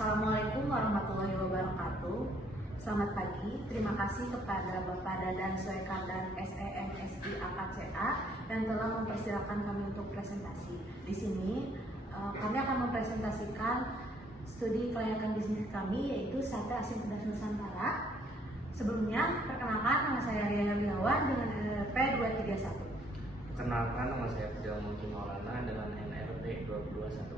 Assalamualaikum warahmatullahi wabarakatuh. Selamat pagi. Terima kasih kepada Bapak Dadan Soekardan SEMSI AKCA yang telah mempersilahkan kami untuk presentasi. Di sini kami akan mempresentasikan studi kelayakan bisnis kami, yaitu Sate Asin Pedas Nusantara. Sebelumnya, perkenalkan, nama saya Ria Riawan dengan NRP 231. Perkenalkan, nama saya Fadil Mungkin Maulana dengan NRP 221.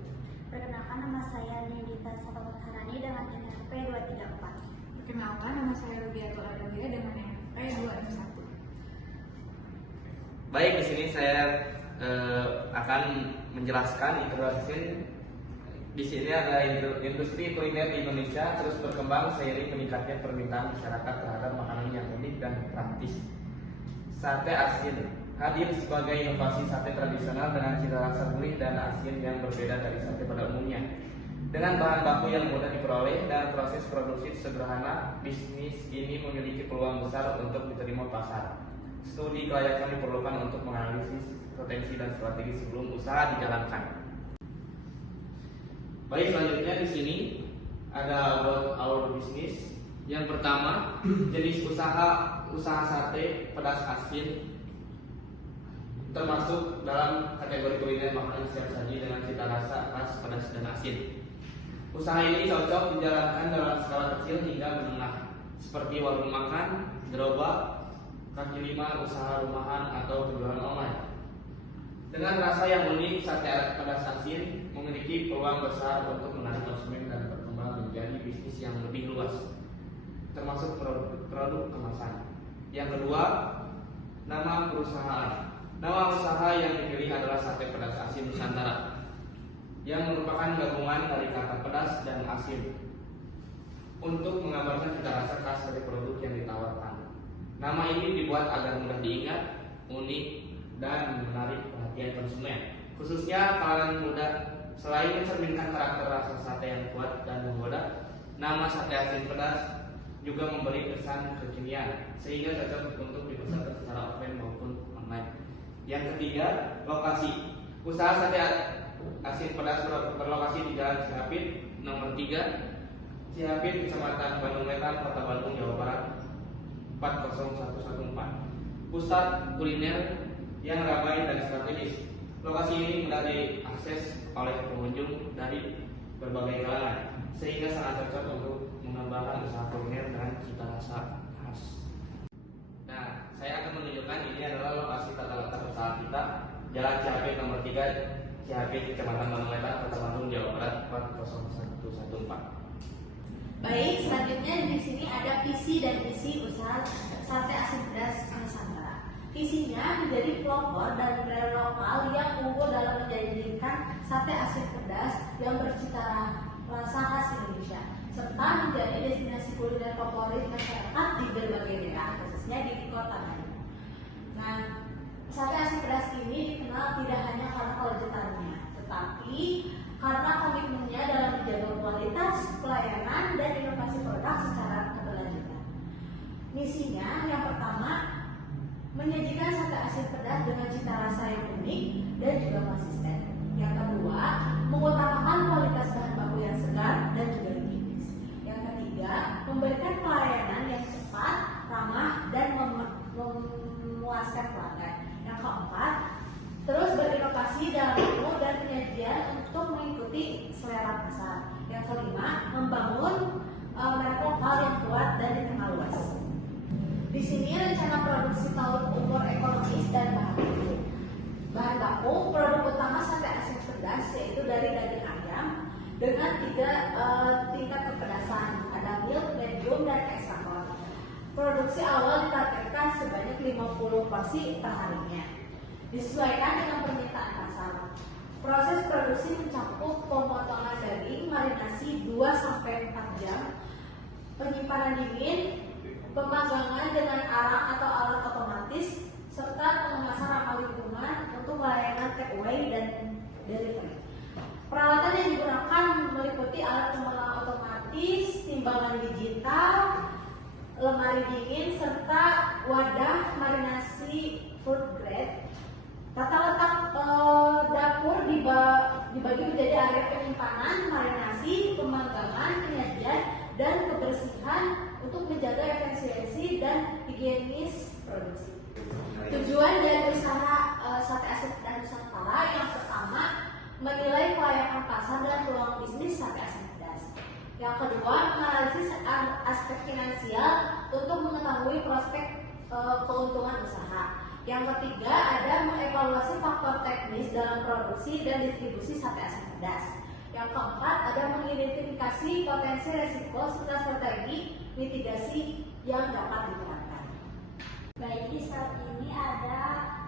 Perkenalkan, nama saya Nindita Sababat Harani dengan NRP 234. Perkenalkan, nama saya Rubiatul Adawiyah dengan NRP 261. Baik, di sini saya akan menjelaskan introduksi. Di sini ada industri kuliner di Indonesia terus berkembang seiring meningkatnya permintaan masyarakat terhadap makanan yang unik dan praktis. Sate asin hadir sebagai inovasi sate tradisional dengan cita rasa gurih dan asin yang berbeda dari sate pada umumnya. Dengan bahan baku yang mudah diperoleh dan proses produksi sederhana, bisnis ini memiliki peluang besar untuk diterima pasar. Studi kelayakan diperlukan untuk menganalisis potensi dan strategi sebelum usaha dijalankan. Baik, selanjutnya di sini ada about our business. Yang pertama, jenis usaha sate pedas asin termasuk dalam kategori kuliner makanan siap saji dengan cita rasa khas pedas dan asin. Usaha ini cocok dijalankan dalam skala kecil hingga menengah, seperti warung makan, gerobak, kaki lima, usaha rumahan atau penjualan online. Dengan rasa yang unik, sate pedas asin memiliki peluang besar untuk menarik konsumen dan berkembang menjadi bisnis yang lebih luas, termasuk produk kemasan. Yang kedua, nama perusahaan. Nama usaha yang dipilih adalah Sate Pedas Asin Nusantara, yang merupakan gabungan dari kata pedas dan asin untuk menggambarkan cita rasa khas dari produk yang ditawarkan. Nama ini dibuat agar mudah diingat, unik, dan menarik perhatian konsumen, khususnya kalangan muda. Selain mencerminkan karakter rasa sate yang kuat dan menggoda, nama Sate Asin Pedas juga memberi kesan kekinian sehingga cocok untuk dipesan secara offline maupun online. Yang ketiga, lokasi. Usaha Sate Asin Pedas berlokasi di Jalan Cihapit nomor 3, Cihapit, Kecamatan Bandung Wetan, Kota Bandung, Jawa Barat 40114. Pusat kuliner yang ramai dan strategis. Lokasi ini mudah diakses oleh pengunjung dari berbagai kalangan, sehingga sangat cocok untuk mengembangkan usaha kuliner dengan cita rasa khas. Nah, saya akan menunjukkan ini adalah lokasi tata letak usaha kita, Jalan Cihapit nomor 3, Cihapit, Kecamatan Bandung Wetan, Kota Bandung, Jawa Barat 40114. Baik, selanjutnya di sini ada visi dan misi usaha Sate Asin Pedas Nusantara. Visinya menjadi pelopor dan brand lokal yang unggul dalam menjadikan sate asin pedas yang bercita rasa khas Indonesia, serta menjadi destinasi kuliner favorit masyarakat di berbagai daerah, khususnya di kota Bandung. Nah, sate asin pedas ini dikenal tidak hanya karena kelezatannya, tetapi karena komitmennya dalam menjaga kualitas, pelayanan, dan inovasi produk secara keberlanjutan. Misinya yang pertama, menyajikan sate asin pedas dengan cita rasa yang unik dan juga konsisten. Yang kedua, mengutamakan kualitas bahan baku yang segar dan juga higienis. Yang ketiga, memberikan pelayanan yang cepat, ramah, dan memuaskan pelanggan. Yang keempat, terus berinovasi dalam menu dan penyajian untuk mengikuti selera pasar. Yang kelima, membangun merek lokal yang kuat dan dikenal luas. Di sini rencana produksi tahun umur ekonomis dan bahan baku. Bahan baku, produk utama sate asin pedas yaitu dari daging ayam dengan 3 tingkat kepedasan, ada mild, medium, dan extra hot. Produksi awal ditargetkan sebanyak 50 porsi per harinya, disesuaikan dengan permintaan pasar. Proses produksi mencakup pemotongan daging, marinasi 2-4 jam, penyimpanan dingin, pemanggangan dengan arang atau alat otomatis, serta pengemasan ramah lingkungan untuk layanan take away dan delivery. Peralatan yang digunakan meliputi alat pengolahan otomatis, timbangan digital, lemari dingin, serta wadah marinasi food grade. Tata letak dapur dibagi menjadi area penyimpanan, marinasi, pemanggangan, penyajian, dan kebersihan untuk menjaga efisiensi dan higienis produksi. Tujuan dari usaha sate asin pedas Nusantara yang pertama, menilai kelayakan pasar dan peluang bisnis sate asin pedas. Yang kedua, menganalisis aspek finansial untuk mengetahui prospek keuntungan usaha. Yang ketiga, ada mengevaluasi faktor teknis dalam produksi dan distribusi sate asin pedas. Yang keempat, ada mengidentifikasi potensi resiko serta strategi mitigasi yang dapat diterapkan. Baik, di slide ini ada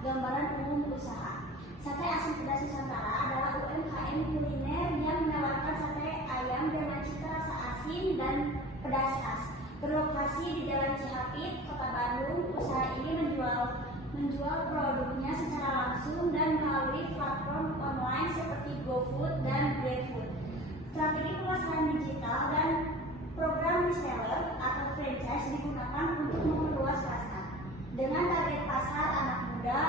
gambaran umum usaha. Sate asin pedas Nusantara adalah UMKM kuliner yang menawarkan sate ayam dengan cita rasa asin dan pedas khas. Berlokasi di Jalan Cihapit, Kota Bandung, usaha ini menjual produknya secara langsung dan melalui platform online seperti GoFood dan GrabFood. Strategi pemasaran digital dan program reseller atau franchise digunakan untuk memperluas pasar dengan target pasar anak muda,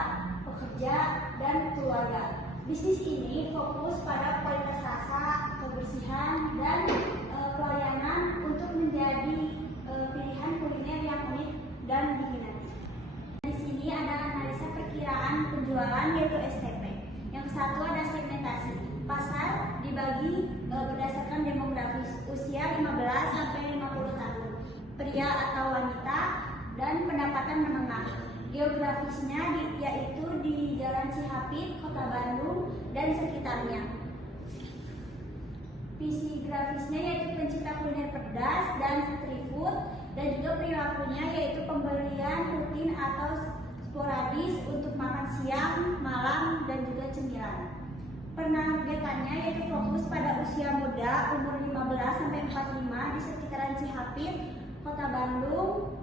pekerja, dan keluarga. Bisnis ini fokus pada kualitas rasa, kebersihan, dan pelayanan untuk menjadi pilihan kuliner yang unik dan diminati. Di sini ada analisa perkiraan penjualan yaitu STP. Yang satu ada segmentasi. Pasar dibagi berdasarkan demografis usia 15 sampai 50 tahun, pria atau wanita, dan pendapatan menengah. Geografisnya yaitu di Jalan Cihapit, Kota Bandung, dan sekitarnya. Visi grafisnya yaitu pencinta kuliner pedas dan street food, dan juga perilakunya yaitu pembelian rutin atau sporadis untuk makan siang, malam, dan juga cemilan. Penargetannya yaitu fokus pada usia muda umur 15 sampai 45 di sekitaran Cihapit, Kota Bandung,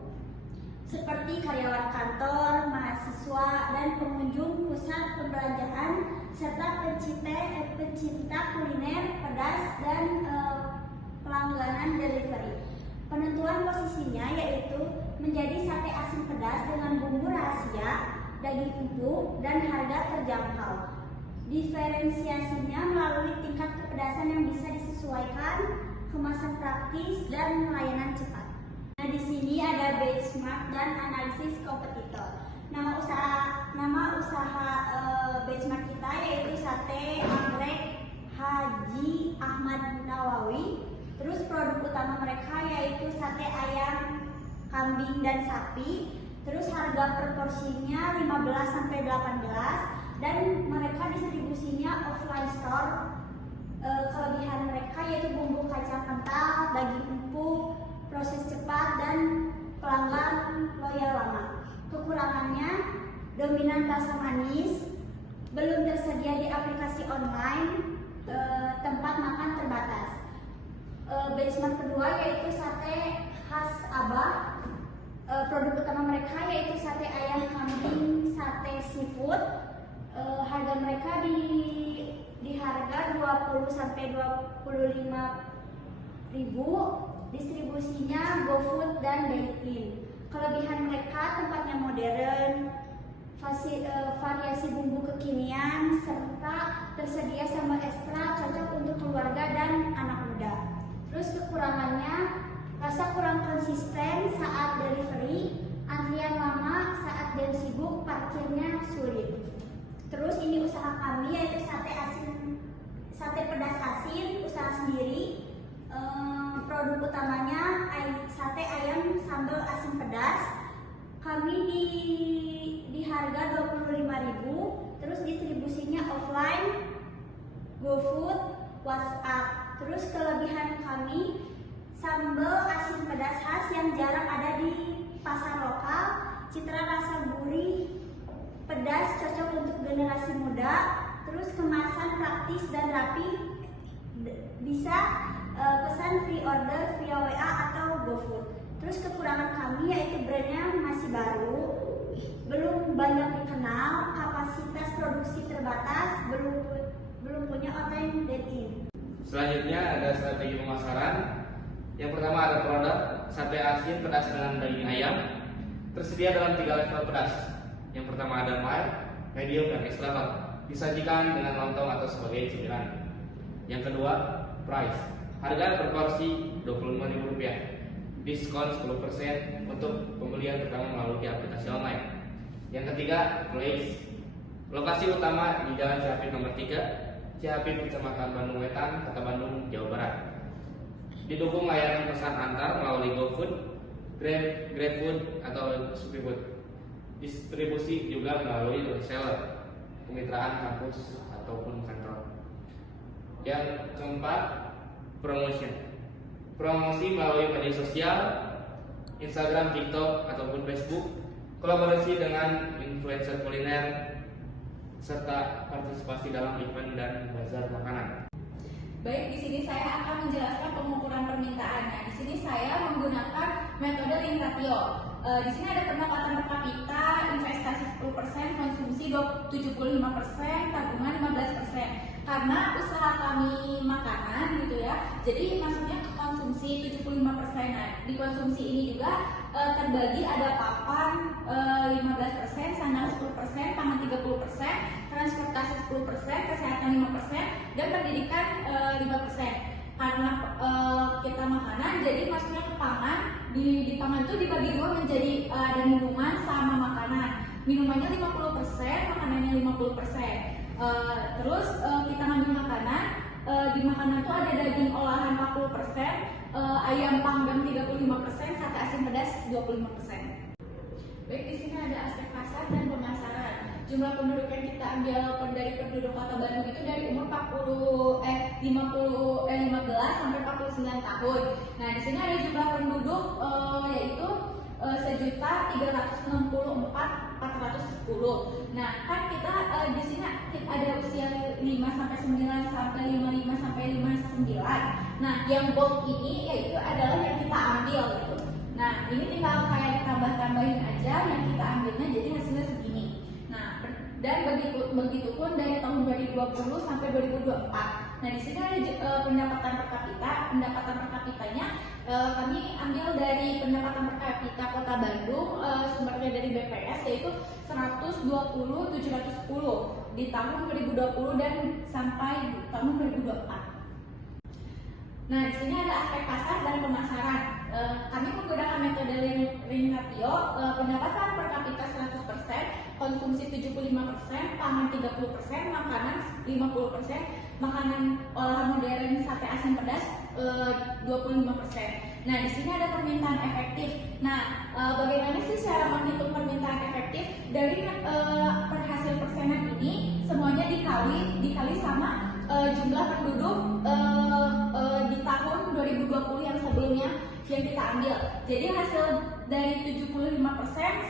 seperti karyawan kantor, mahasiswa, dan pengunjung pusat perbelanjaan serta pencinta kuliner pedas dan pelangganan delivery. Penentuan posisinya yaitu menjadi sate asin pedas dengan bumbu rahasia, daging empuk, dan harga terjangkau. Diferensiasinya melalui tingkat kepedasan yang bisa disesuaikan, kemasan praktis, dan layanan cepat. Nah, di sini ada benchmark dan analisis kompetitor. Nama usaha benchmark kita yaitu Sate Anggrek Haji Ahmad Nawawi. Terus produk utama mereka yaitu sate ayam, kambing, dan sapi. Terus harga per porsinya 15 sampai 18, dan mereka distribusinya offline store. Kelebihan mereka yaitu bumbu kacang kental, daging empuk, proses cepat, dan pelanggan loyal lama. Kekurangannya dominan rasa manis, belum tersedia di aplikasi online, tempat makan terbatas. Benchmark kedua yaitu sate khas Abah. Produk utama mereka yaitu sate ayam, kambing, sate seafood. Harga mereka di harga 20 sampai 25 ribu. Distribusinya GoFood dan Delivery. Kelebihan mereka tempatnya modern, variasi bumbu kekinian, serta tersedia sambal ekstra cocok untuk keluarga dan anak muda. Terus kekurangannya, rasa kurang konsisten saat delivery, antrian lama saat jam sibuk, parkirnya sulit. Terus ini usaha kami yaitu sate pedas asin, usaha sendiri. Produk utamanya sate ayam sambal asin pedas. Kami di harga 25.000. Terus distribusinya offline, GoFood, WhatsApp. Terus kelebihan kami sambal asin pedas khas yang jarang ada di pasar lokal. Citra rasa gurih, pedas, cocok untuk generasi muda. Terus kemasan praktis dan rapi. Bisa pesan free order via WA atau GoFood. Terus kekurangan kami yaitu brandnya masih baru, belum banyak dikenal, kapasitas produksi terbatas, belum punya online dating. Selanjutnya ada strategi pemasaran. Yang pertama ada produk sate asin pedas dengan daging ayam. Tersedia dalam 3 level pedas. Yang pertama ada mild, medium, dan extra hot. Disajikan dengan lontong atau sebagai cemilan. Yang kedua, price. Harga per porsi Rp25.000. Diskon 10% untuk pembelian pertama melalui aplikasi online. Yang ketiga, place. Lokasi utama di Jalan Cihapit nomor 3, Cihapit, Kecamatan Bandung Wetan, Kota Bandung, Jawa Barat. Didukung layanan pesan antar melalui GoFood, GrabFood atau ShopeeFood. Distribusi juga melalui reseller, kemitraan kampus ataupun kantor. Yang keempat, promotion. Promosi melalui media sosial, Instagram, TikTok ataupun Facebook, kolaborasi dengan influencer kuliner, serta partisipasi dalam event dan bazar makanan. Baik, di sini saya akan menjelaskan pengukuran permintaan. Nah, di sini saya menggunakan metode link ratio. Di sini ada pendapatan per kapita, investasi 10%, konsumsi 75%, tabungan 15%. Karena usaha kami makanan gitu ya, jadi maksudnya konsumsi 75%. Nah, di konsumsi ini juga terbagi ada papan 15%, sandang 10%, pangan 30%, transportasi 10%, kesehatan 5%, dan pendidikan 5%. Karena kita makanan, jadi maksudnya ke pangan, di pangan itu dibagi dua menjadi ada minuman sama makanan. Minumannya 50%, makanannya 50%. Terus kita ngambil makanan, di makanan itu ada daging olahan 40%, ayam panggang 35%, sate asin pedas 25%. Baik, di sini ada aspek pasar dan pemasaran. Jumlah penduduk yang kita ambil dari penduduk Kota Bandung itu dari umur 15 sampai 49 tahun. Nah, di sini ada jumlah penduduk yaitu 1.364.410. Nah, kan kita di sini ada usia 5 sampai 9 sampai 55 sampai 59. Nah, yang bold ini yaitu adalah yang kita ambil gitu. Nah, ini tinggal kayak ditambah-tambahin aja yang kita ambilnya, jadi hasilnya segini. Nah, dan begitu pun dari tahun 2020 sampai 2024. Nah, di sini ada pendapatan per kapita. Pendapatan per kapitanya kami ambil dari pendapatan per kapita Kota Bandung, sumbernya dari BPS yaitu 120.710 di tahun 2020 dan sampai tahun 2024. Nah, di sini ada aspek pasar dan pemasaran. Kami menggunakan metode ring ratio, pendapatan per kapita 100%, konsumsi 75%, pangan 30%, makanan 50%, makanan olahan modern sate asin pedas 25%. Nah, di sini ada permintaan efektif. Nah, bagaimana sih cara menghitung permintaan efektif? Dari hasil persenan ini semuanya dikali sama jumlah penduduk di tahun 2020 yang sebelumnya yang kita ambil. Jadi hasil dari 75%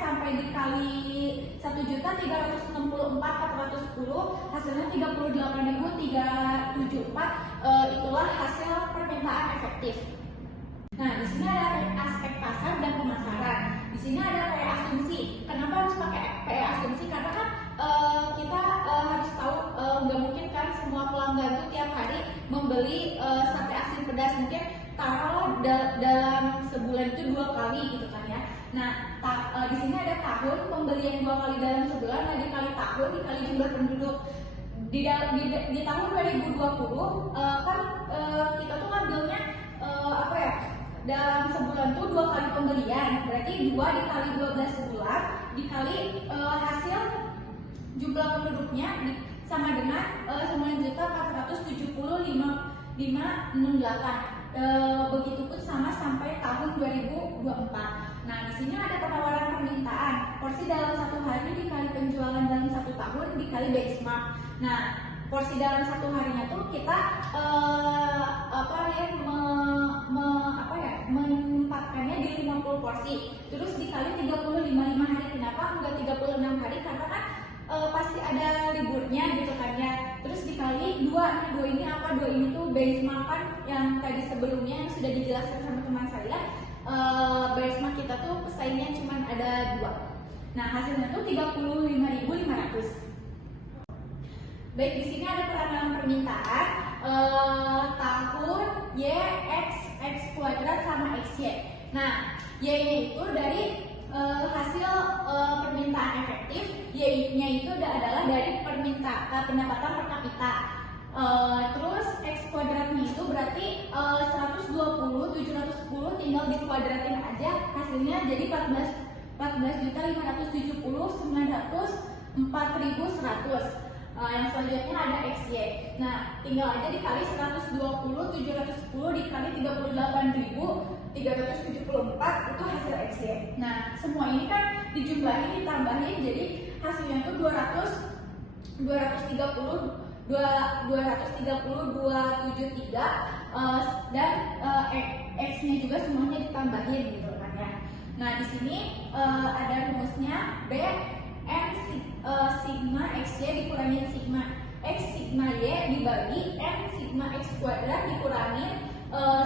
sampai dikali 1.364.410, hasilnya 38.374. Itulah hasil permintaan efektif. Nah, di sini ada aspek pasar dan pemasaran. Di sini ada PE asumsi. Kenapa harus pakai PE asumsi? Karena kan kita harus tahu nggak mungkin kan semua pelanggan itu tiap hari membeli sate asin pedas. Mungkin taruhlah dalam sebulan itu 2 kali gitu kan ya. Nah, di sini ada tahun pembelian 2 kali dalam sebulan, nah dikali tahun dikali jumlah penduduk. Di tahun 2020 kan kita tuh ngambilnya dalam sebulan tuh 2 kali pembelian, berarti 2 dikali 12 bulan dikali hasil jumlah penduduknya sama dengan 9.475.568. Begitupun sama sampai tahun 2024. Nah, di sini ada penawaran permintaan. Porsi dalam 1 hari dikali penjualan dalam 1 tahun dikali benchmark. Nah, porsi dalam 1 harinya tuh kita menempatkannya di 50 porsi. Terus dikali 35 hari. Kenapa enggak 36 hari? Karena kan pasti ada liburnya gitu kan ya. Terus dikali 2. Nah, 2 ini apa? 2 ini tuh benchmark kan yang tadi sebelumnya yang sudah dijelaskan sama teman saya. Benchmark kita tuh pesaingnya cuma ada 2. Nah, hasilnya tuh 35.500. Baik, di sini ada perangan permintaan tahun Y, X kuadrat sama XY. Nah, Y-nya itu dari hasil permintaan efektif, Y-nya itu adalah dari pendapatan per kapita. Terus X kuadratnya itu berarti 120, 710 tinggal dikuadratin aja, hasilnya jadi 14.570.904.100. Yang selanjutnya ada XY. Nah, tinggal aja dikali 120, 710 dikali 38.374 itu hasil XY. Nah, semua ini kan dijumlahin, ditambahin, jadi hasilnya itu 230.273 dan X-nya juga semuanya ditambahin gitu kan ya. Nah, di sini ada rumusnya B N sigma XY dikurangin sigma X sigma Y dibagi N sigma X kuadrat dikurangin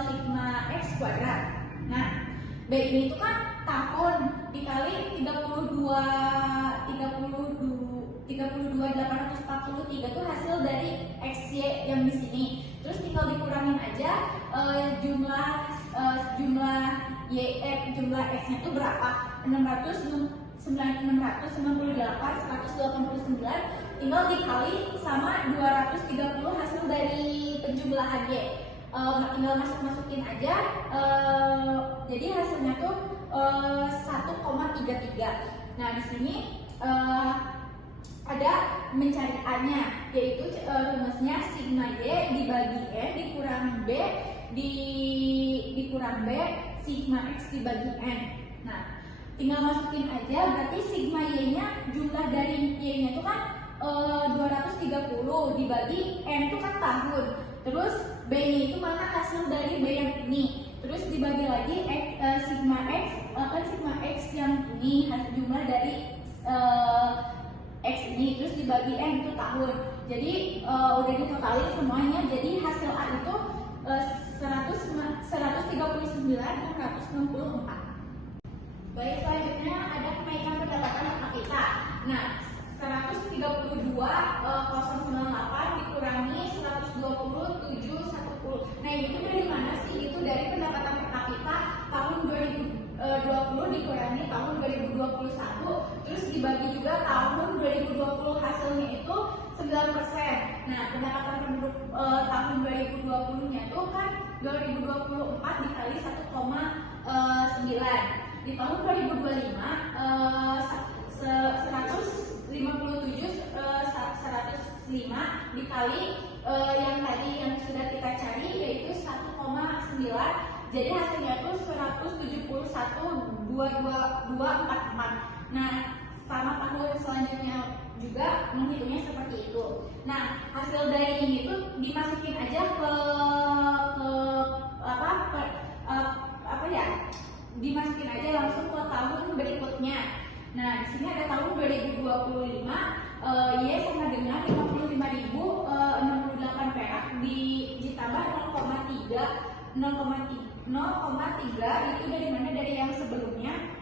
sigma X kuadrat. Nah, B ini tuh kan tahun dikali 32.843 itu hasil dari XY yang di sini. Terus tinggal dikurangin aja jumlah X-nya itu berapa? 698.189 tinggal dikali sama 230 hasil dari penjumlahan Y. Tinggal masukin aja, jadi hasilnya tuh 1,33. Nah, di sini ada mencari A-nya, yaitu rumusnya sigma Y dibagi N dikurang B dikurang B sigma X dibagi N. Nah, tinggal masukin aja, berarti sigma Y-nya, jumlah dari Y-nya itu kan 230 dibagi N itu kan tahun. Terus B-nya itu mana hasil dari B yang ini. Terus dibagi lagi sigma X, kan sigma X yang ini hasil jumlah dari X ini. Terus dibagi N itu tahun. Jadi udah ditotalin semuanya, jadi hasil A itu 139.164. Baik, selanjutnya ada kenaikan pendapatan per kapita. Nah, 132.098 dikurangi 120.710. Nah, itu dari mana sih? Itu dari pendapatan per kapita tahun 2020 dikurangi tahun 2021, terus dibagi juga tahun 2020 hasilnya itu 9%. Nah, pendapatan penduduk tahun 2020-nya itu kan 2024 dikali 1,9. Di tahun 2025 105 dikali yang tadi yang sudah kita cari yaitu 1,9, jadi hasilnya itu 171.22244. Nah, sama tahun selanjutnya juga menghitungnya seperti itu. Nah, hasil dari ini tuh dimasukin aja ke dimasukin aja langsung ke tahun berikutnya. Nah, di sini ada tahun 2025, Y sama dengan 55.068 perak ditambah 0,3 itu dari mana? Dari yang sebelumnya.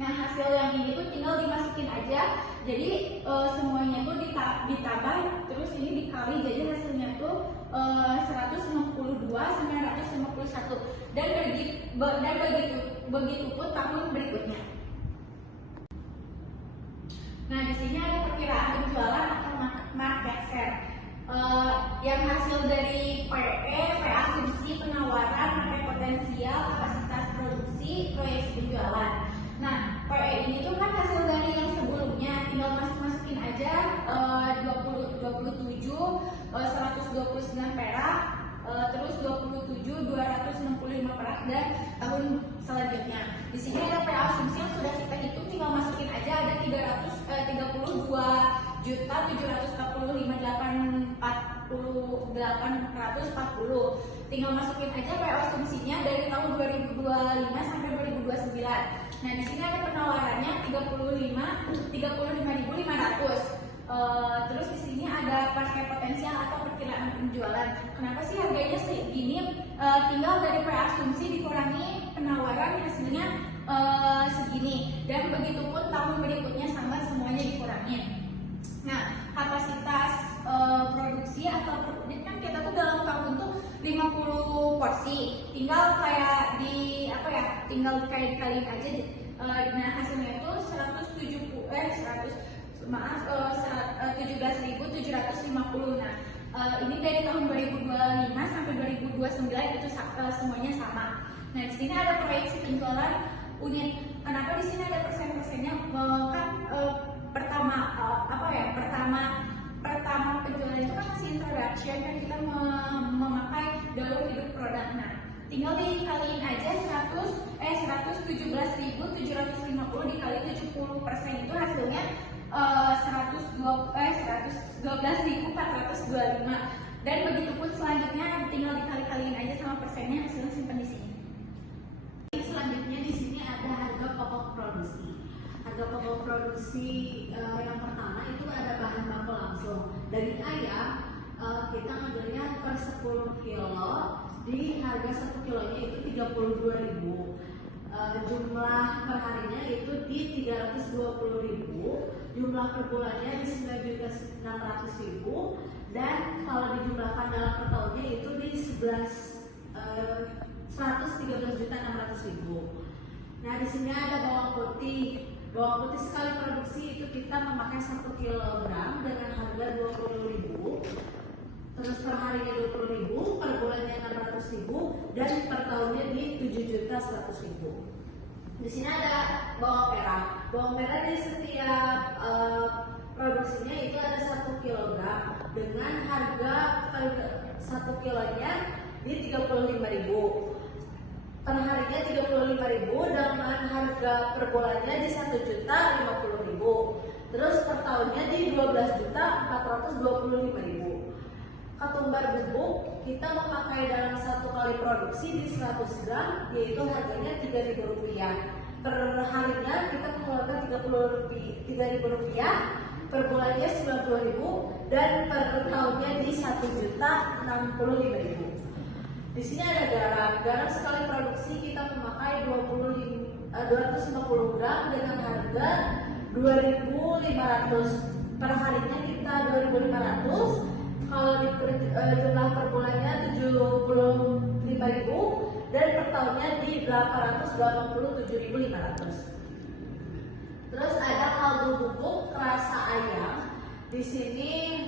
Nah, hasil yang ini tuh tinggal dimasukin aja. Jadi semuanya tuh ditambah terus ini dikali, jadi hasilnya tuh 162.951 dan begitu pun tahun berikutnya. Nah, di sini ada perkiraan penjualan atau market share. Yang hasil dari PE, asumsi penawaran, market potensial, kapasitas produksi, proyeksi penjualan. Nah, PE ini tuh kan hasil dari yang sebelumnya, tinggal masukin aja 129 perak, terus 265 perak dan tahun selanjutnya. Di sini ada PE asumsi yang sudah kita hitung, tinggal masukin aja ada 32.745.840. Tinggal masukin aja PE asumsinya dari tahun 2025 sampai 2029. Nah, di sini ada penawarannya 35.500. Terus di sini ada market potensial atau perkiraan penjualan. Kenapa sih harganya segini? Tinggal dari preasumsi dikurangi penawaran hasilnya segini, dan begitu pun tahun berikutnya sama, semuanya dikurangin. Nah, kapasitas produksi atau kan kita tuh dalam tahun tuh 50 porsi, tinggal kayak tinggal dikaliin aja. Nah, hasilnya itu 17.750. Nah, Ini dari tahun 2025 sampai 2029 itu semuanya sama. Nah, di sini ada proyeksi penjualan unit. Kenapa di sini ada persen-persennya? Pertama penjualan itu kan masih introduction, kan kita memakai daur hidup produk. Nah, tinggal dikaliin aja 117.750 dikali 70% itu hasilnya 112.425. Dan begitu pun selanjutnya tinggal dikali-kaliin aja sama persennya, hasilnya simpan di sini. Selanjutnya di sini ada harga pokok produksi. Harga pokok produksi yang pertama itu ada bahan baku langsung. Dari ayam kita ngambilnya per 10 kilo di harga 1 kilonya itu 32.000. Jumlah perharinya itu di 320.000, jumlah per bulannya di 9.600.000, dan kalau dijumlahkan dalam per tahunnya itu di 113.600.000. Nah, di sini ada bawang putih. Bawang putih sekali produksi itu kita memakai 1 kg dengan harga 20.000. Terus per harinya 20.000, per bulannya 600.000, dan per tahunnya di 7.100.000. Di sini ada bawang merah. Bawang merah di setiap produksinya itu ada 1 kg dengan harga per 1 kilonya di 35.000. Per harinya 35.000 dengan harga per bulannya di 1.050.000. Terus per tahunnya di 12.425.000. Ketumbar bubuk kita memakai dalam 1 kali produksi di 100 gram, yaitu harganya Rp3.000. Per harinya kita mengeluarkan Rp3.000, per bulannya Rp90.000, dan per tahunnya di Rp1.065.000. Di sini ada garam. Garam sekali produksi kita memakai 250 gram dengan harga Rp2.500. Per harinya kita Rp2.500. Kalau di jumlah per bulannya 75.000, dan per tahunnya di 887.500. Terus ada kaldu bubuk rasa ayam. Di sini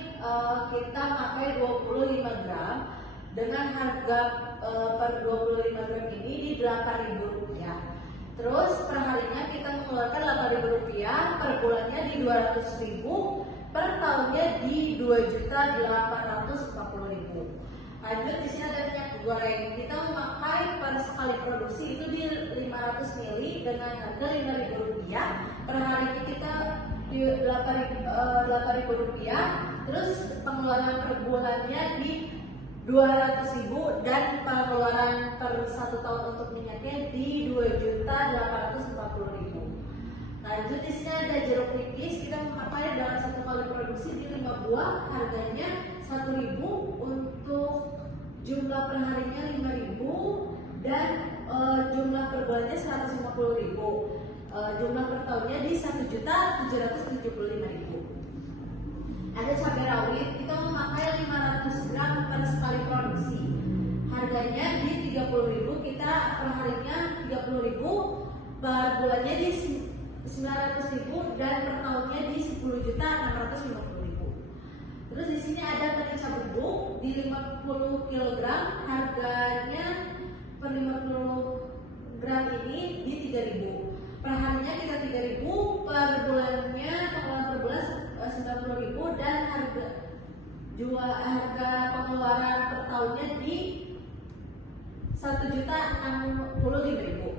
kita pakai 25 gram dengan harga per 25 gram ini di Rp8.000. Terus per harinya kita mengeluarkan Rp8.000, per bulannya di Rp200.000, per tahunnya di Rp2.840.000. Lanjut, di sini ada minyak goreng. Kita memakai per sekali produksi itu di 500 ml dengan harga Rp5.000. Per harinya kita di Rp8.000. Terus pengeluaran per bulannya di Rp200.000, dan pengeluaran per 1 tahun untuk minyaknya di Rp2.840.000. Lanjut, di sini ada jeruk nipis. Kita memakai dalam 1 kali produksi di 5 buah, harganya Rp1.000, untuk jumlah per harinya Rp5.000, dan jumlah per bulannya Rp150.000. Jumlah per tahunnya di Rp1.775.000. Ada cabai rawit. Kita memakai 500 gram per sekali produksi, harganya di Rp30.000. Kita per harinya Rp30.000, per bulannya di Rp900.000, dan per tahunnya di Rp10.650.000. Terus di sini ada merica bubuk di 50 kg, harganya per 50 gram ini di Rp3.000. Per harinya kita Rp3.000, per bulannya pengeluaran per bulan Rp90.000, dan harga pengeluaran per tahunnya di Rp1.065.000.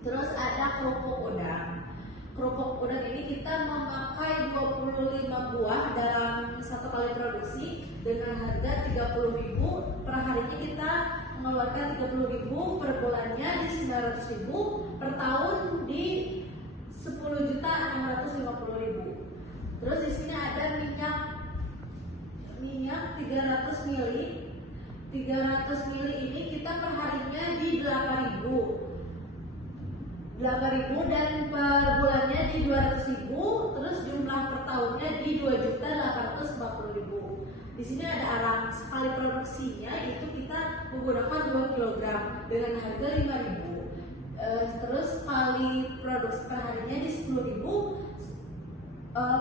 Terus ada kerupuk udang. Kerupuk udang ini kita memakai 25 buah dalam 1 kali produksi dengan harga Rp30.000. Per harinya kita mengeluarkan Rp30.000, per bulannya di Rp900.000, per tahun di Rp10.650.000. Terus di sini ada minyak 300 ml. 300 ml ini kita per harinya di Rp8.000, dan per bulannya di Rp200.000. Terus jumlah per tahunnya di Rp2.840.000. Di sini ada arang. Sekali produksinya itu kita menggunakan 2 kg dengan harga Rp5.000. Terus sekali produksi per harinya di Rp10.000,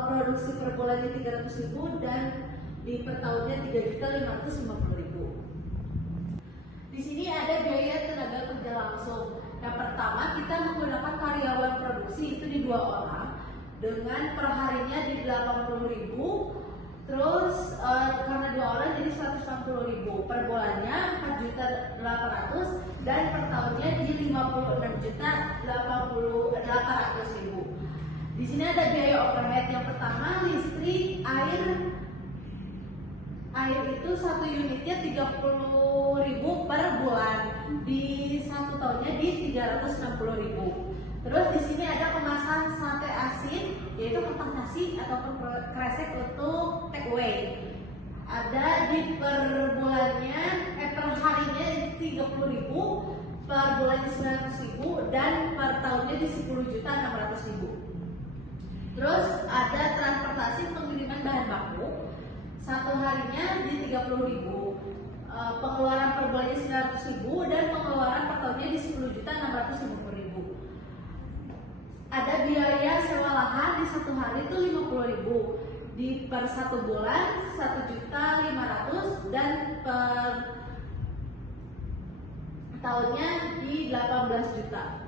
produksi per bulannya Rp300.000, dan di per tahunnya 3.550.000. Di sini ada biaya tenaga kerja langsung. Yang pertama, kita menggunakan karyawan produksi itu di 2 orang dengan perharinya di 80.000. Terus karena 2 orang jadi 160.000, per bulannya 4.800.000 dan per tahunnya di 56.800.000. Di sini ada biaya overhead. Yang pertama, listrik, air itu 1 unitnya 30.000 per bulan, di 1 tahunnya di 360.000. Terus di sini ada kemasan sate asin, yaitu kertas nasi ataupun kresek untuk take away. Ada di per bulannya, per harinya di 30.000, per bulannya 900.000 dan per tahunnya di 10.600.000. Terus ada transportasi pengiriman bahan baku, 1 harinya di 30.000, pengeluaran per bulannya 900.000 dan pengeluaran per tahunnya di 10.650.000. Ada biaya sewa lahan di 1 hari itu 50.000, di per 1 bulan 1.500.000 dan per tahunnya di 18 juta.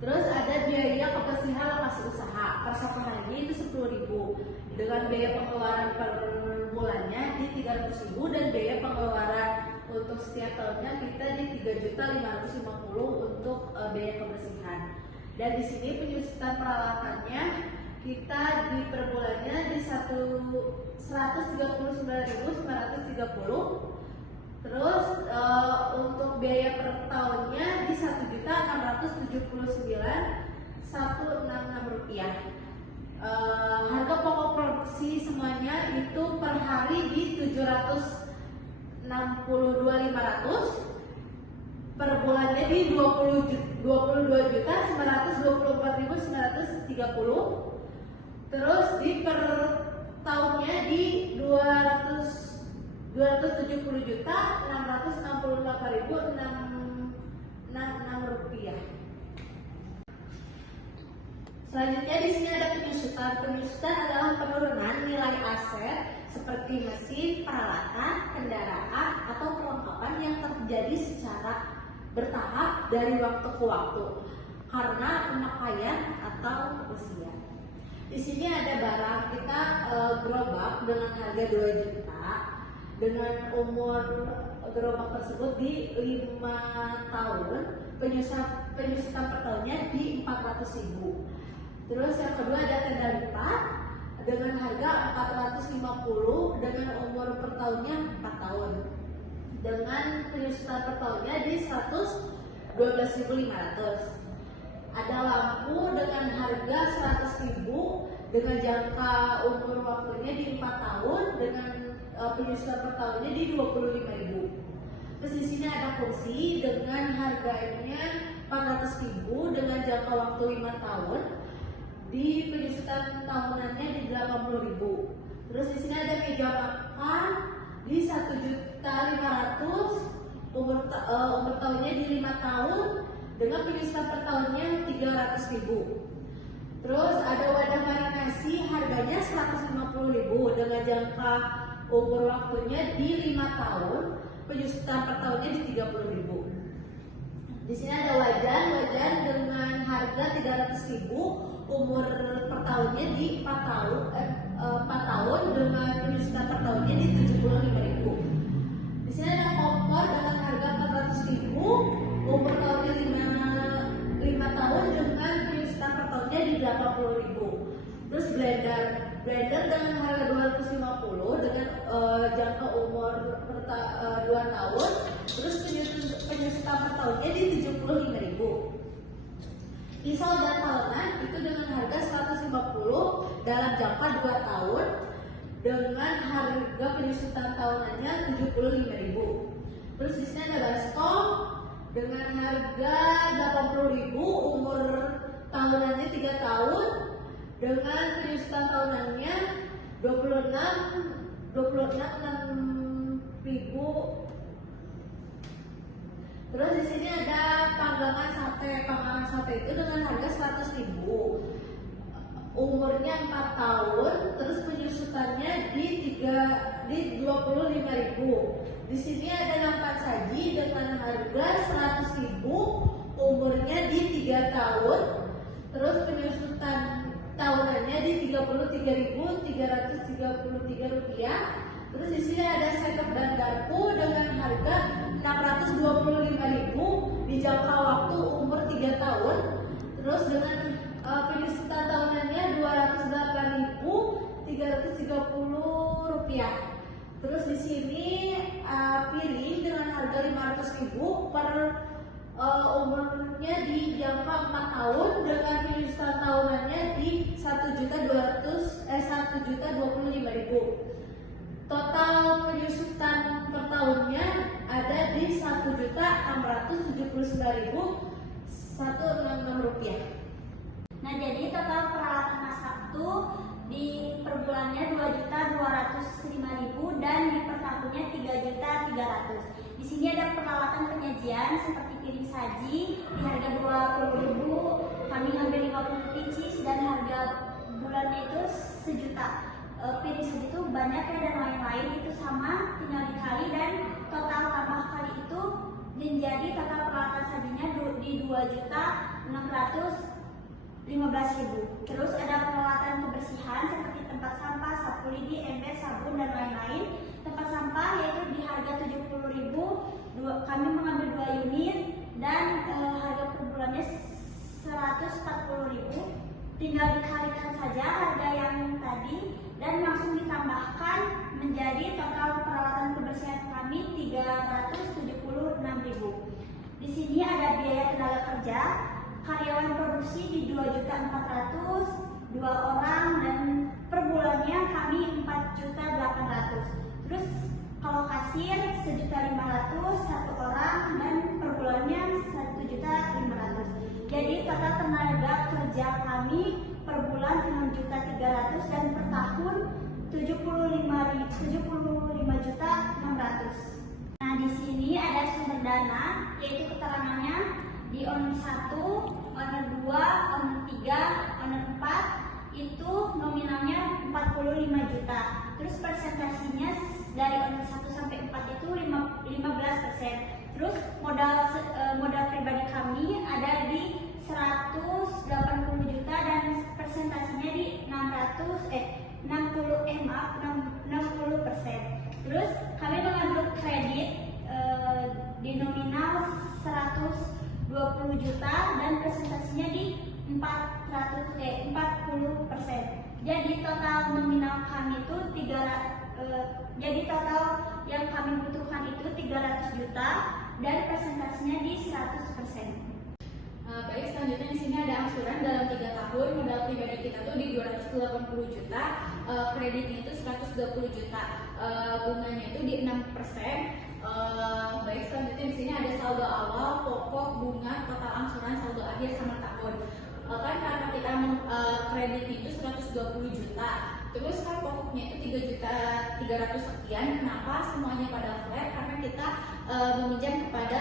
Terus ada biaya kebersihan lokasi usaha, per 1 harinya itu 10.000 dengan biaya pengeluaran per bulannya di 300.000 dan biaya pengeluaran untuk setiap tahunnya kita di 3.550.000 untuk biaya kebersihan. Dan di sini penyusutan peralatannya kita di per bulannya di 139.930. Terus untuk biaya per tahunnya di 1.679.166 rupiah. Harga pokok produksi semuanya itu per hari di 762.500, per bulannya di 22.924.930. Terus di per tahunnya di 270.668.666 rupiah. Selanjutnya di sini ada penyusutan. Penyusutan adalah penurunan nilai aset seperti mesin, peralatan, kendaraan, atau perlengkapan yang terjadi secara bertahap dari waktu ke waktu karena pemakaian atau usia. Di sini ada barang kita gerobak dengan harga 2 juta dengan umur gerobak tersebut di 5 tahun, penyusutan per tahunnya di 400.000. Terus yang kedua ada tenda lipat dengan harga 450 dengan umur per tahunnya 4 tahun dengan penyusutan per tahunnya di 112.500. Ada lampu dengan harga 100.000 dengan jangka umur waktunya di 4 tahun dengan penyusutan per tahunnya di 25.000. Terus di sini ada kursi dengan harganya 400.000 dengan jangka waktu 5 tahun di penyusutan tahunannya di 80.000. Terus di sini ada meja makan di 1.500.000 umur tahunnya di 5 tahun dengan penyusutan per tahunnya 300.000. Terus ada wadah marinasi harganya 150.000 dengan jangka umur waktunya di 5 tahun, penyusutan per tahunnya di 30.000. Di sini ada wajan dengan harga 300.000, umur per tahunnya di 4 tahun dengan penyusutan per tahunnya di 75.000. Di sini ada kompor dengan harga 400.000, umur tahunnya 5 tahun dengan penyusutan per tahunnya di 80.000. Terus blender dengan harga 250 dengan jangka umur 2 tahun, terus penyusutan per tahunnya di 75.000. Pisau dan talenan itu dengan harga 150 dalam jangka 2 tahun dengan harga penyusutan tahunannya 75.000. Terus di sini ada baskom dengan harga 80.000, umur tahunannya 3 tahun dengan penyusutan tahunannya 26.600.000. Terus di sini ada panggangan sate. Panggangan sate itu dengan harga 100.000. Umurnya 4 tahun, terus penyusutannya di di 25.000. Di sini ada nampan saji dengan harga 100.000, umurnya di 3 tahun. Terus penyusutan tahunannya di Rp33.333. Terus di sini ada sekop dan garpu dengan harga 625.000 di jangka waktu umur 3 tahun. Terus dengan penyusutan tahunannya Rp208.330. Terus di sini piring dengan harga 500.000 per umurnya di jangka 4 tahun dengan penyusutan tahunannya di 1.025.000. Total penyusutan per tahunnya ada di Rp1.679.166. Nah, jadi total peralatan masak tuh di per bulannya 2.205.000 dan di per tahunnya 3.300.000. Di sini ada peralatan penyajian seperti piring saji di harga 20.000, kami ngambil 50 pieces dan harga bulannya itu 1 juta. Piring saji itu banyak ya dan lain-lain itu sama, tinggal dikali dan total tambah kali itu menjadi total peralatan sajinya di 2.615.000. Terus ada peralatan kebersihan seperti tempat sampah, sapu lidi, ember, sabun dan lain-lain. Tempat sampah yaitu di harga 70.000, kami mengambil 2 unit dan harga per bulannya 140.000. Tinggal dikalikan saja harga yang tadi dan langsung ditambahkan menjadi total peralatan kebersihan kami 376.000. Di sini ada biaya tenaga kerja, karyawan produksi di 2.400.000, 2 orang dan per bulannya kami 4.800.000. Terus kalau kasir 1.500.000 1 orang dan per bulannya 1.500.000. Jadi total tenaga kerja kami per bulan 6.300.000 dan per tahun 75.600.000. Nah, di sini ada sumber dana yaitu keterangannya di owner 1, owner 2, owner 3, owner 4 itu nominalnya 45 juta. Terus persentasinya dari owner 1 sampai 4 itu 15%. Terus modal pribadi kami ada di 180 juta dan persentasinya di 60%. Terus kami mengambil kredit di nominal 120 juta dan presentasinya di 40%. Jadi total nominal kami itu jadi total yang kami butuhkan itu 300 juta dan presentasinya di 100%. Baik, selanjutnya di sini ada angsuran dalam 3 tahun. Modal pribadi kita tuh di 280 juta, kreditnya itu 120 juta, bunganya itu di 6%. Baik, selanjutnya di sini ada saldo awal, pokok, bunga, total angsuran, saldo akhir sama tahun. Kan karena kita kreditnya itu 120 juta, terus kan pokoknya itu 3.300 sekian. Kenapa semuanya pada flat? Karena kita meminjam kepada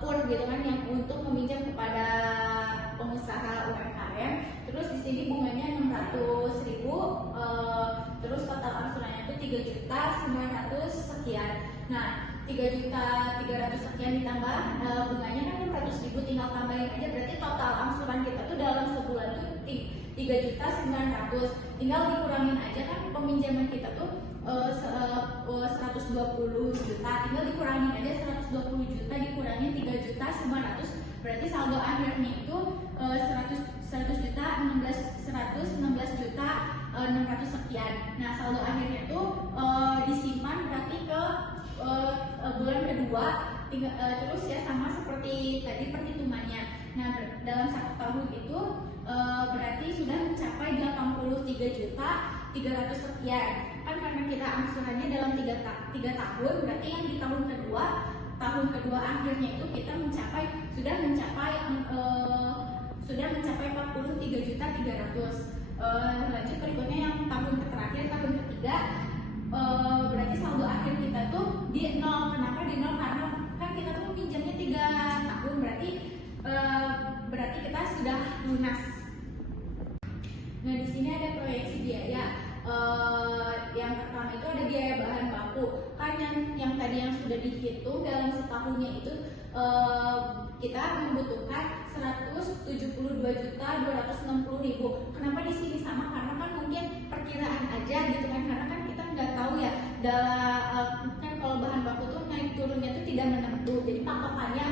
KUR gitu kan, yang untuk meminjam kepada pengusaha UMKM. Terus di sini bunganya 600.000, terus total angsurannya itu 3.900 sekian. Nah, 3.300 sekian ditambah bunganya kan 600.000, tinggal tambahin aja, berarti total angsuran kita tuh dalam sebulan tuh 3.900.000. Tinggal dikurangin aja kan peminjaman kita tuh 120 juta, tinggal dikurangin aja 120 juta dikurangin 3.900.000, berarti saldo akhirnya itu 100 juta 116 juta 600 sekian. Nah, saldo akhirnya itu disimpan berarti ke bulan kedua, terus ya sama seperti tadi perhitungannya. Nah, dalam 1 tahun itu berarti sudah mencapai 83 juta 300 sekian. Kan karena kita angsurannya dalam 3 tahun, berarti yang di tahun kedua akhirnya itu kita sudah mencapai 43 juta 300. Lanjut berikutnya yang tahun terakhir, tahun ketiga, berarti saldo akhir kita tuh di 0. Kenapa di 0? Karena kan kita tuh pinjamnya 3 tahun, berarti kita sudah lunas. Nah, di sini ada proyeksi biaya. Yang pertama itu ada biaya bahan dihitung dalam setahunnya itu kita membutuhkan 172.260.000. Kenapa di sini sama? Karena kan mungkin perkiraan aja gitu kan, karena kan kita nggak tahu ya kan kalau bahan baku tuh naik turunnya tuh tidak menentu, jadi patokannya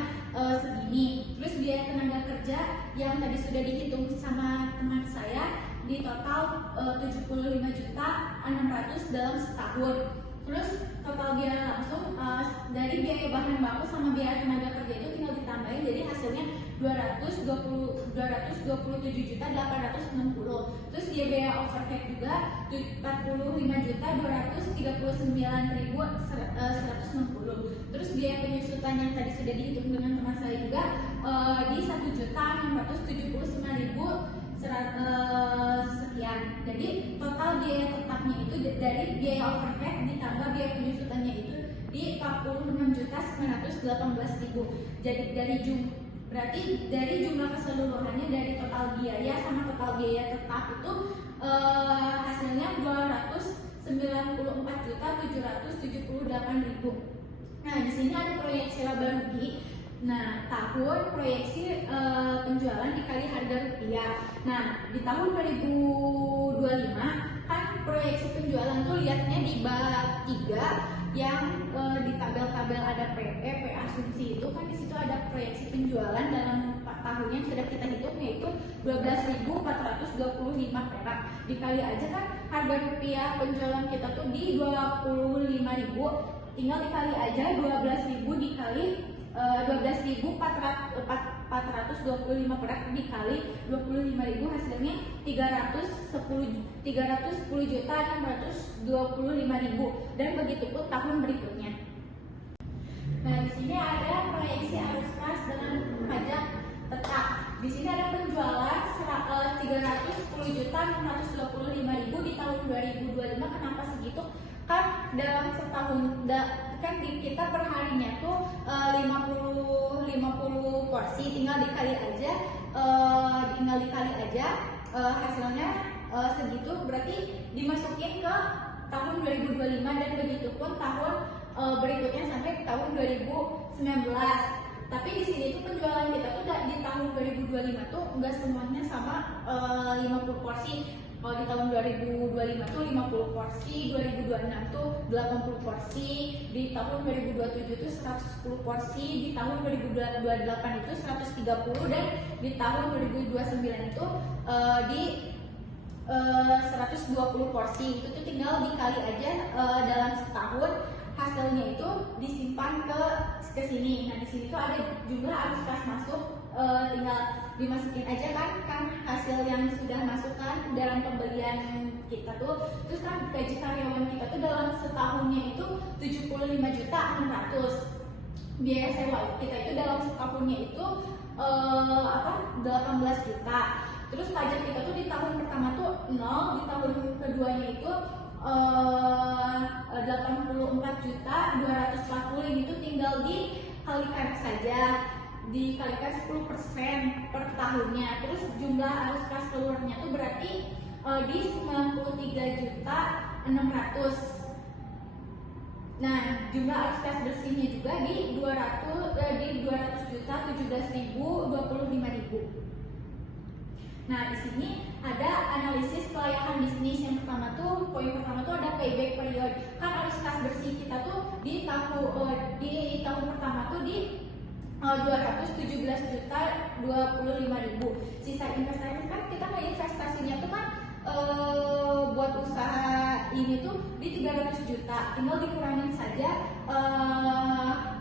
segini. Terus biaya tenaga kerja yang tadi sudah dihitung sama teman saya di total 75.600.000 dalam setahun. Terus total biaya langsung dari biaya bahan baku sama biaya tenaga kerja itu tinggal ditambahin, jadi hasilnya 227.860. Terus dia biaya overhead juga 45.239.160. Terus biaya penyusutan yang tadi sudah dihitung dengan teman saya juga di 1.679.000 sekian. Jadi total biaya tetapnya itu dari biaya overhead ditambah biaya penyusutannya itu di 46.918.000. Jadi berarti dari jumlah keseluruhannya dari total biaya sama total biaya tetap itu hasilnya 294.778.000. Nah, di sini ada proyeksi laba rugi. Nah, tahun proyeksi penjualan dikali harga rupiah. Nah, di tahun 2025 kan proyeksi penjualan tuh lihatnya di bab 3 yang di tabel-tabel ada PE, P asumsi itu kan di situ ada proyeksi penjualan dalam tahun yang sudah kita hitung yaitu 12.425 perak. Dikali aja kan harga rupiah penjualan kita tuh di 25.000, tinggal dikali aja 12.000 dikali 12.425 perak dikali 25.000 hasilnya 310.625.000 dan begitu pun tahun berikutnya. Nah, di sini ada proyeksi arus kas dengan pajak tetap. Di sini ada penjualan 310.625.000 di tahun 2025. Kenapa segitu? Kan dalam setahun kan kita perharinya tuh 50 porsi, tinggal dikali aja hasilnya segitu, berarti dimasukin ke tahun 2025 dan begitu pun tahun berikutnya sampai tahun 2019. Tapi di sini tuh penjualan kita tuh di tahun 2025 tuh enggak semuanya sama 50 porsi. Kalau di tahun 2025 tuh 50 porsi, 2026 tuh 80 porsi, di tahun 2027 tuh 110 porsi, di tahun 2028 itu 130 dan di tahun 2029 itu di 120 porsi. Itu tuh tinggal dikali aja dalam setahun hasilnya itu disimpan ke sini. Nah, di sini tuh ada jumlah arus kas masuk, tinggal dimasukin aja kan hasil yang sudah masuk kan dalam pembelian kita tuh. Terus kan gaji karyawan kita tuh dalam setahunnya itu 75.600.000. Biaya sewa kita itu dalam setahunnya itu 18 juta. Terus pajak kita tuh di tahun pertama tuh 0, di tahun keduanya itu 84.240.000. Itu tinggal dikalikan saja, dikalikan 10% per tahunnya. Terus jumlah arus kas keluarnya tuh berarti di 93.600.000. Nah, jumlah arus kas bersihnya juga di 200.017.025.000. Nah, di sini ada analisis kelayakan bisnis. Yang pertama tuh, poin pertama tuh ada payback period. Kan arus kas bersih kita tuh di tahun pertama tuh di 217.025.000. Sisa investasi kan kita mau investasinya tuh kan buat usaha ini tuh di 300 juta. Tinggal dikurangin saja,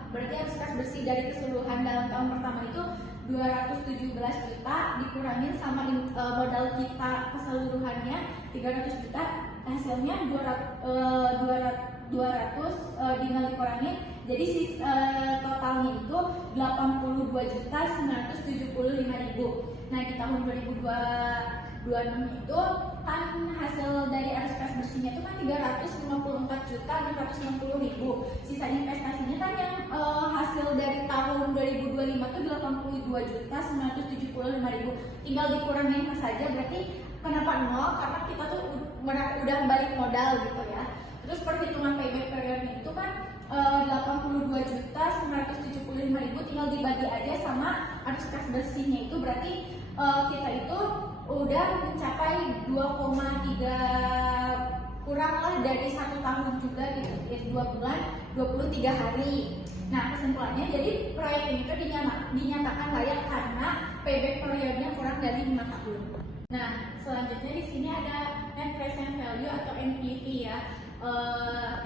berarti arus kas bersih dari keseluruhan dalam tahun pertama itu 217 juta dikurangin sama modal kita keseluruhannya 300 juta, hasilnya 200 tinggal dikurangin, jadi totalnya itu 82.975.000. Nah, di tahun 2026 itu kan hasil dari arus kas bersihnya itu kan 354.660.000. Sisa investasinya kan yang hasil dari tahun 2025 itu 82.975.000. Tinggal dikurangin saja, berarti kenapa 0? Karena kita tuh udah balik modal gitu ya. Terus perhitungan payback periodnya itu kan 82.975.000 tinggal dibagi aja sama arus kas bersihnya itu berarti kita itu udah mencapai 2,3 kurang lah dari 1 tahun juga gitu, 2 bulan 23 hari. Nah kesimpulannya jadi proyek ini tuh dinyatakan layak karena payback periodnya kurang dari 5 tahun. Nah selanjutnya di sini ada net present value atau NPV ya.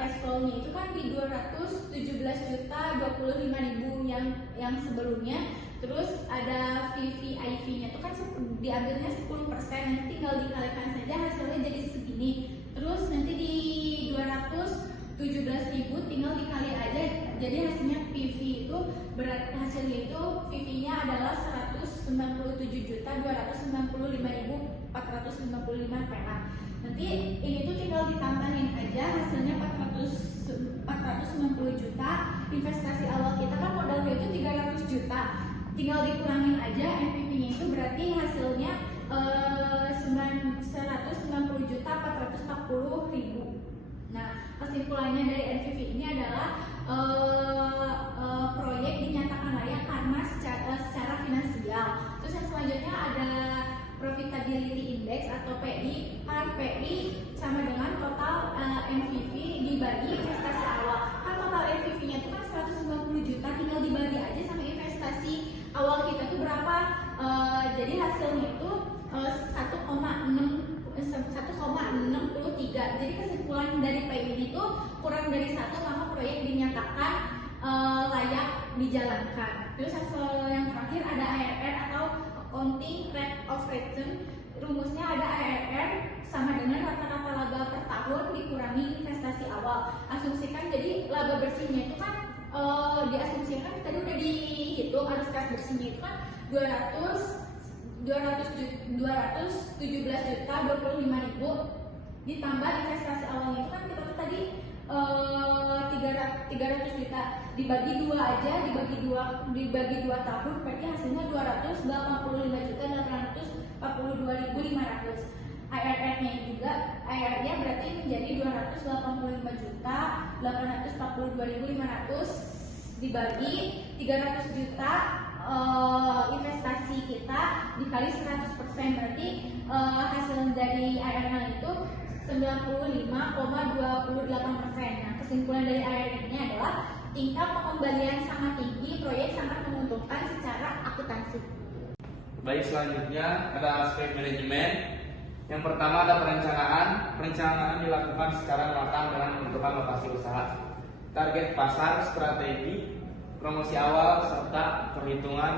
Cash flow-nya itu kan di 217.025.000 yang sebelumnya. Terus ada VVIP-nya itu kan diambilnya 10%, nanti tinggal dikalikan saja hasilnya jadi segini. Terus nanti di 217.000 tinggal dikali aja, jadi hasilnya PV itu hasilnya itu PV-nya adalah 197.295.455 perak. Nanti ini tuh tinggal ditambahin aja hasilnya 490 juta. Investasi awal kita kan modalnya itu 300 juta. Tinggal dikurangin aja NPV-nya itu berarti hasilnya 190 juta 440.000. Nah, kesimpulannya dari NPV ini adalah proyek dinyatakan layak karena secara finansial. Terus yang selanjutnya ada profitability index atau PI. PI sama dengan total NPV dibagi investasi awal. Kan total NPV-nya itu kan 190 juta, tinggal dibagi aja sama investasi awal kita tuh berapa. Jadi hasilnya itu 1,63. Jadi kesimpulan dari PI ini tuh kurang dari 1, maka proyek dinyatakan layak dijalankan. Terus yang terakhir ada ARR atau Accounting Rate of Return. Rumusnya ada ARR sama dengan rata-rata laba per tahun dikurangi investasi awal. Asumsikan jadi laba bersihnya itu kan diasumsikan tadi udah dihitung arus kas bersihnya itu kan 217.025.000 ditambah investasi awalnya itu kan kita tuh tadi 300 juta dibagi 2 aja, dibagi 2 tahun berarti hasilnya 285.842.500. ARR-nya juga ARR-nya berarti menjadi 285.842.500 dibagi 300 juta investasi kita dikali 100% berarti hasil dari ARR itu 95,28%. Nah, kesimpulan dari ARR ini adalah tingkat pengembalian sangat tinggi, proyek sangat menguntungkan secara akuntansi. Baik, selanjutnya ada aspek manajemen. Yang pertama ada perencanaan. Perencanaan dilakukan secara matang dengan menentukan lokasi usaha, target pasar, strategi, promosi awal, serta perhitungan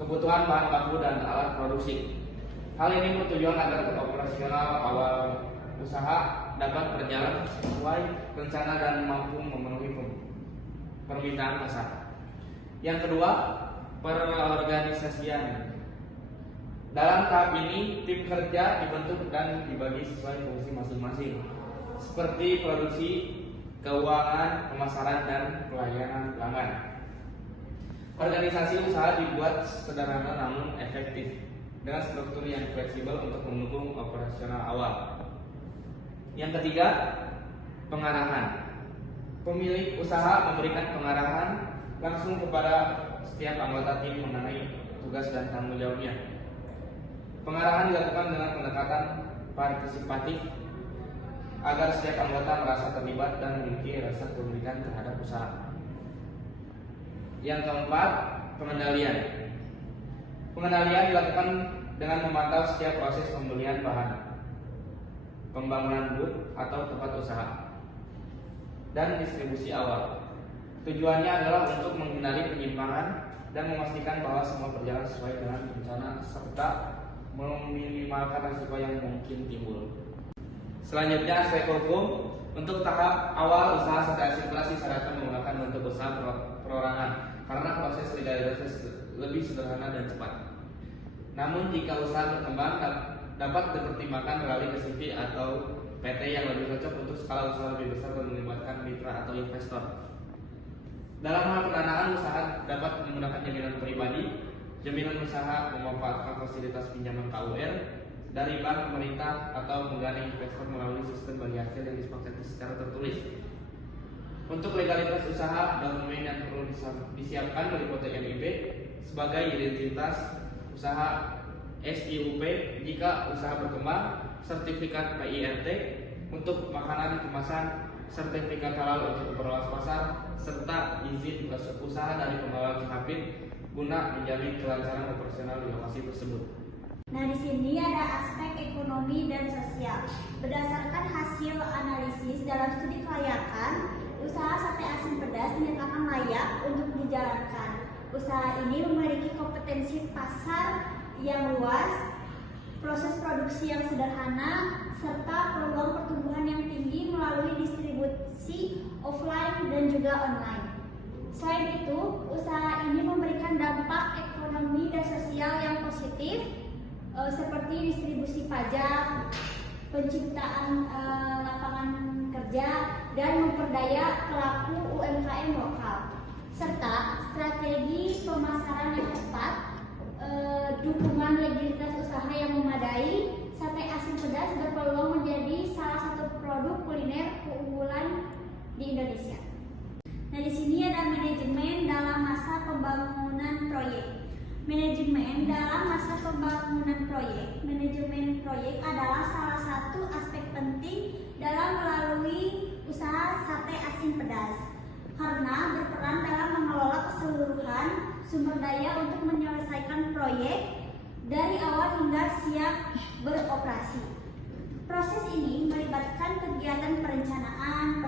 kebutuhan bahan baku dan alat produksi. Hal ini bertujuan agar operasional awal usaha dapat berjalan sesuai rencana dan mampu memenuhi permintaan pasar. Yang kedua, perorganisasian. Dalam tahap ini, tim kerja dibentuk dan dibagi sesuai fungsi masing-masing, seperti produksi, keuangan, pemasaran, dan pelayanan pelanggan. Organisasi usaha dibuat sederhana namun efektif, dengan struktur yang fleksibel untuk mendukung operasional awal. Yang ketiga, pengarahan. Pemilik usaha memberikan pengarahan langsung kepada setiap anggota tim mengenai tugas dan tanggung jawabnya. Pengarahan dilakukan dengan pendekatan partisipatif agar setiap anggota merasa terlibat dan memiliki rasa kepemilikan terhadap usaha. Yang keempat, pengendalian. Pengendalian dilakukan dengan memantau setiap proses pembelian bahan, pembangunan booth atau tempat usaha, dan distribusi awal. Tujuannya adalah untuk menghindari penyimpangan dan memastikan bahwa semua berjalan sesuai dengan rencana serta meminimalkan risiko yang mungkin timbul. Selanjutnya, aspek hukum. Untuk tahap awal usaha serta asimilasi disarankan menggunakan bentuk usaha perorangan karena proses legalitasnya lebih sederhana dan cepat. Namun jika usaha berkembang dapat dipertimbangkan beralih ke CV atau PT yang lebih cocok untuk skala usaha lebih besar dan melibatkan mitra atau investor. Dalam hal pendanaan, usaha dapat menggunakan jaminan pribadi, jaminan usaha memanfaatkan fasilitas pinjaman KUR dari bank, pemerintah, atau menggandeng investor melalui sistem bagi hasil yang disepakati secara tertulis. Untuk legalitas usaha, dokumen yang perlu disiapkan meliputi MIB sebagai identitas usaha SIUP jika usaha berkembang, sertifikat PIRT untuk makanan kemasan, sertifikat halal untuk memperluas pasar, serta izin usaha dari pembawa Cihampit guna menjamin kelancaran operasional di lokasi tersebut. Nah, di sini ada aspek ekonomi dan sosial. Berdasarkan hasil analisis dalam studi kelayakan, usaha sate asin pedas dinyatakan layak untuk dijalankan. Usaha ini memiliki kompetensi pasar yang luas, proses produksi yang sederhana, serta peluang pertumbuhan yang tinggi melalui distribusi offline dan juga online. Selain itu, usaha ini memberikan dampak ekonomi dan sosial yang positif, seperti distribusi pajak, penciptaan lapangan kerja, dan memperdaya pelaku UMKM lokal, serta strategi pemasaran yang tepat, dukungan legalitas usaha yang memadai. Sate asin pedas berpeluang menjadi salah satu produk kuliner keunggulan di Indonesia. Nah, di sini ada manajemen dalam masa pembangunan proyek. Manajemen dalam masa pembangunan proyek. Manajemen proyek adalah salah satu aspek penting dalam melalui usaha sate asin pedas, karena berperan dalam mengelola keseluruhan sumber daya untuk menyelesaikan proyek dari awal hingga siap beroperasi. Proses ini melibatkan kegiatan perencanaan,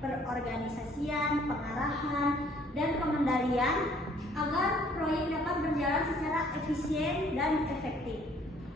perorganisasian, pengarahan, dan pengendalian agar proyek dapat berjalan secara efisien dan efektif.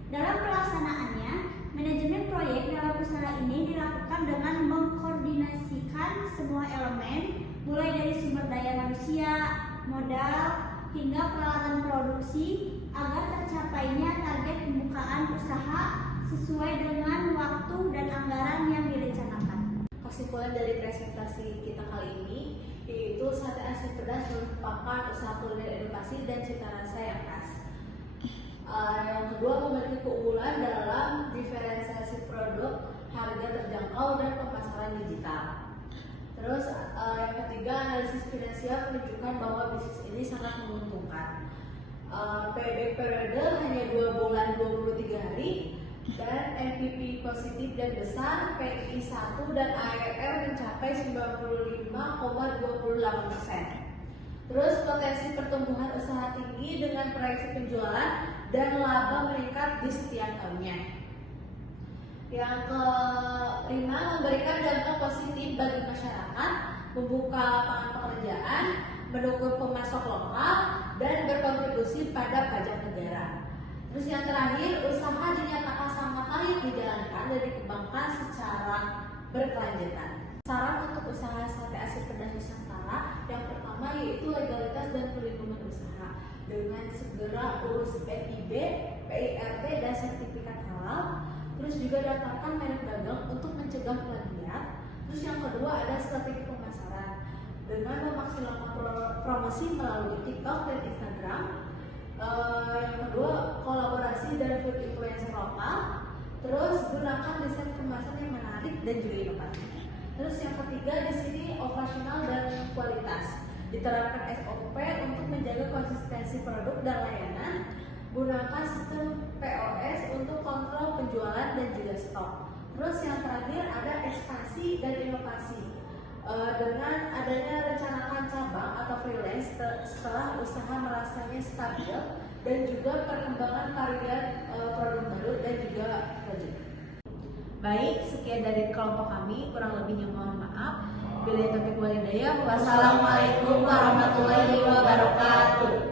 Dalam pelaksanaannya, manajemen proyek dalam usaha ini dilakukan dengan mengkoordinasikan semua elemen, mulai dari sumber daya manusia, modal, hingga peralatan produksi agar tercapainya target pembukaan usaha sesuai dengan waktu dan anggaran yang direncanakan. Kesimpulan dari presentasi kita kali ini yaitu sate asin pedas merupakan usaha kuliner edukasi dan cita rasa yang khas. Yang kedua, memiliki keunggulan dalam diferensiasi produk, harga terjangkau, dan pemasaran digital. Terus yang ketiga, analisis finansial menunjukkan bahwa bisnis ini sangat menguntungkan. Payback periode hanya 2 bulan 23 hari, dan NPV positif dan besar, PI 1 dan ARR mencapai 95,28%. Terus potensi pertumbuhan usaha tinggi dengan proyeksi penjualan dan laba meningkat di setiap tahunnya. Yang kelima, memberikan dampak positif bagi masyarakat, membuka lapangan pekerjaan, mendukung pemasok lokal, dan berkontribusi pada pajak negara. Terus yang terakhir, usaha dinyatakan sangat layak dijalankan dan dikembangkan secara berkelanjutan. Saran untuk usaha sate asin pedas Nusantara, yang pertama yaitu legalitas dan perlindungan usaha. Dengan segera urus PIB, PIRT, dan sertifikat halal. Terus juga daftarkan merek dagang untuk mencegah plagiat. Terus yang kedua ada strategi pemasaran dengan memaksimalkan promosi melalui TikTok dan Instagram. Yang kedua, kolaborasi dan food influencer lokal. Terus gunakan desain kemasan yang menarik dan juga inovatif. Terus yang ketiga di sini operasional dan kualitas. Diterapkan SOP untuk menjaga konsistensi produk dan layanan. Gunakan sistem POS untuk kontrol penjualan dan juga stok. Terus yang terakhir ada ekspansi dan inovasi. Dengan adanya rencanakan cabang atau freelance setelah usaha merasanya stabil, dan juga perkembangan varian produk baru dan juga project. Baik, sekian dari kelompok kami, kurang lebihnya mohon maaf. Bila taufiq walhidayah. Wassalamualaikum warahmatullahi wabarakatuh.